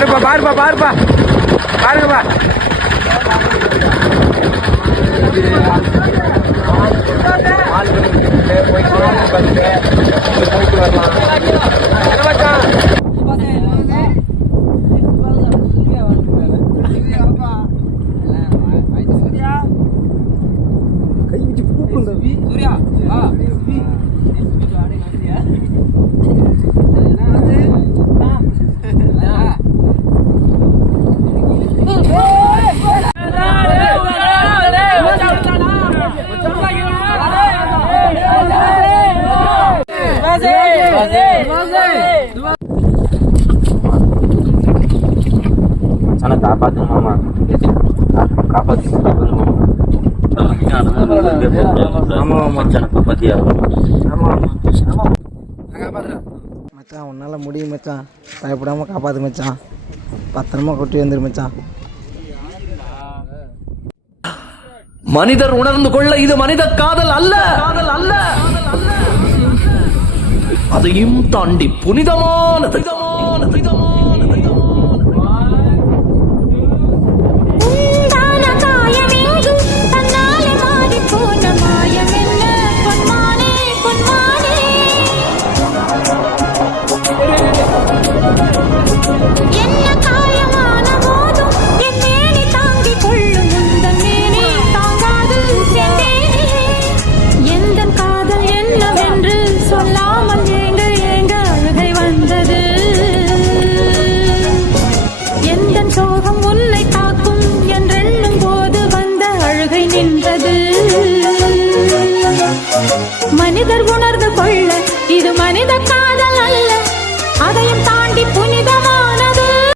பாருப்பா பாருப்பா பாருங்கப்பா. காப்பாத்து மாமா, காப்பாத்தி காப்பாத்தியா மச்சான், உன்னால முடியும் மச்சான். பயப்படாம காப்பாத்து மச்சான். பத்திரமா கொட்டி வந்துரு மச்சான். மனிதர் உணர்ந்து கொள்ள இது மனித காதல் அல்ல, காதல் அல்ல, அதையும் தாண்டி புனிதமானது.